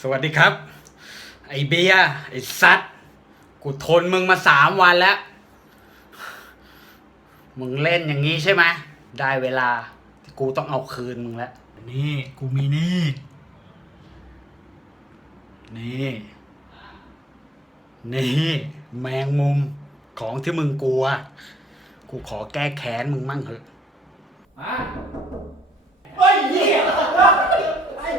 สวัสดีครับ ไอเบียร์ไอสัตว์กูทนมึงมาสามวันแล้ว มึงเล่นอย่างนี้ใช่ไหมได้เวลาที่กูต้องเอาคืนมึงแล้ว นี่กูมีนี่ นี่ นี่ แมงมุมของที่มึงกลัว กูขอแก้แค้นมึงมั่งเถอะเฮ้ยเหี้ย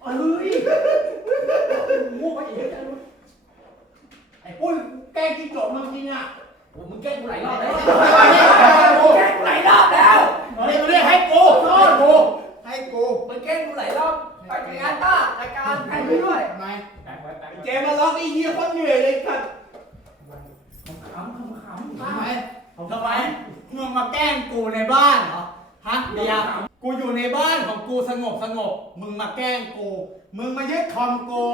เฮ้ยงูไปอีกไอ้ปุ้ยแกล้งกินจบมึงจริงอะโอ้มึงแกล้งกูหลายรอบแล้วมึงแกล้งกูหลายรอบแล้วเฮ้ยมึงเรียกให้กูให้กูให้กูมันแกล้งกูหลายรอบไปจัดการป้ารายการแข่งไปด้วยทำไมเจมาล็อกไอ้เหี้ยคนเหนื่อยเลยครับขำขำขำทำไมทำไมมึงมาแกล้งกูในบ้านเหรอ ฮะเบียร์กูอยู่ในบ้านของกูสงบสงบ มึงมาแกล้งกู มึงมายึดคอมกู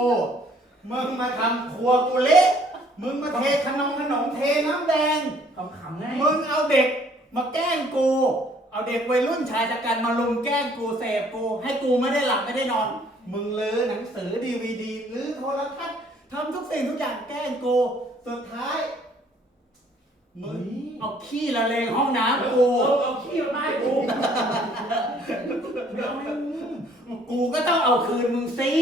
มึงมาทำครัวกูเละมึงมาเทขนมขนมเทน้ำแดง ขำขำไงมึงเอาเด็กมาแกล้งกู เอาเด็กวัยรุ่นชายชะกันมาลุมแกล้งกูเสพกู ให้กูไม่ได้หลับไม่ได้นอน มึงลื้อหนังสือดีวีดีลื้อโทรทัศน์ทำทุกสิ่งทุกอย่างแกล้งกู สุดท้าย มึงเอาขี้ละเลงห้องน้ำกูเอาขี้มาให้กูกูก็ต้องเอาคืนมึงสิ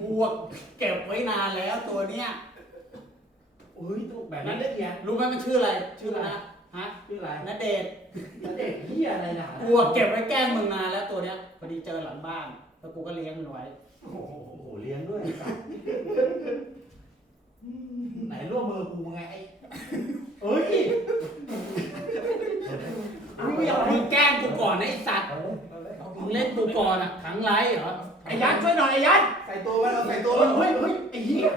กูอะเก็บไว้นานแล้วตัวเนี้ยเฮ้ยตัวแบบนั้นได้เขียนรู้ไหมมันชื่ออะไร ชื่ออะไรนะฮะชื่ออะไรนเดชน์เด็กเหี้ยอะไรนะกูอะเก็บไว้แกล้งมึงนานแล้วตัวเนี้ยพอดีเจอหลังบ้านแล้วกูก็เลี้ยงมันไว้โอ้โหเลี้ยงด้วยสัตว์ไหนร่วมมือกูไงไอ้เอ้ย มึงแกล้งกูก่ อนนะไอ้สัตว์มึงเล่นกูก่อนอะถังไรเหรอไอ้ยันช่วยหน่อยไอ้ยันใส่ตัวมันเอาใส่ตัวมันเฮ้ยเฮ้ยไอ้เหี้ย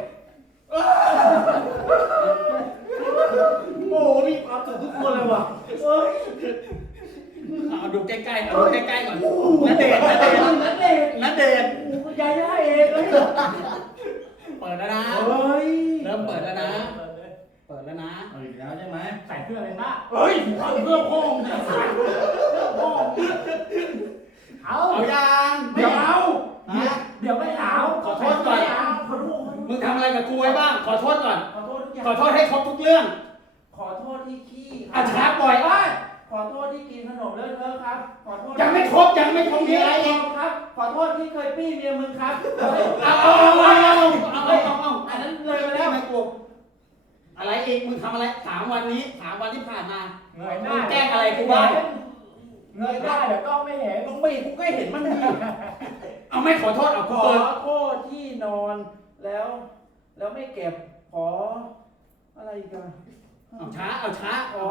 โอ้มีความสุขทุกคนเลยว่ะเฮ้ยเอาดูใกล้ๆเอาดูใกล้ๆก่อนนเดชน์นเดชน์นั่นเองนเดชน์กูยายได้เองเลยเปิดแล้วนะเฮ้ยเริ่มเปิดแล้วนะ เปิดแล้วนะเอาอีกแล้วใช่ไหมใส่เพื่ออะไรบ้าเฮ้ยเอาเพื่อพ่อมึงจะใส่เพื่อพ่อมึง เอา เอายัง ไม่เอา ฮะ เดี๋ยวไม่เอา ขอโทษก่อน ขอโทษ มึงทำอะ ไรกับกูไว้บ้าง ขอโทษก่อน ขอโทษทุกอย่างขอโทษให้ครบทุกเรื่อง ขอโทษที่ขี้อาช้าปล่อยว่าขอโทษที่กินขนมเลอะเทอะครับ ขอโทษยังไม่ครบยังไม่ครบมีอะไรอีกครับ ขอโทษที่เคยปี้เมียมึงครับเอาเอาเอาเอาเอาเอาเอาเอาอันนั้นเลยไปแล้วไม่กลัวอะไรอีกมึงทำอะไรสามวันนี้สามวันที่ผ่านมาเงยหน้ามึงแกล้งอะไรกูบ้างเงยหน้าเดี๋ยวกล้องไม่เห็นต้องไปกูก็เห็นมันดีเอาไม่ขอโทษเอาขกูอเปิดโทษที่นอนแล้ว แล้ว ไม่เก็บ ขอ อะไรอีกันเอาช้า เอาช้าขอ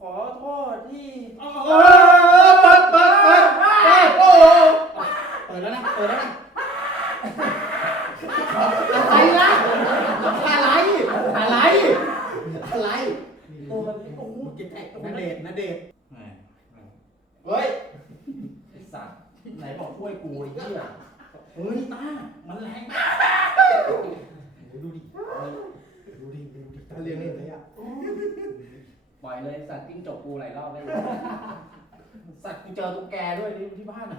ขอโทษที่ เอาเอาเอาเปิดเปิดเปิดเปิดโอ้เปิดแล้วนะ เปิดแล้วนะ อะไรนะ อะไร อะไร อะไรตัวมันโอ้โหกินไก่นาเดชน์นาเดชน์เฮ้ยไอ้สัตว์ไหนบอกช่วยกูไอ้เหี้ยเฮ้ยตามันแรง ดูดิดูดิดูดิตาเลี้ยงนี่เลยอะปล่อยเลยสัตว์จิ้งจกกูหลายรอบแล้วสัตว์กูเจอตุ๊กแกด้วยที่ที่บ้านอะ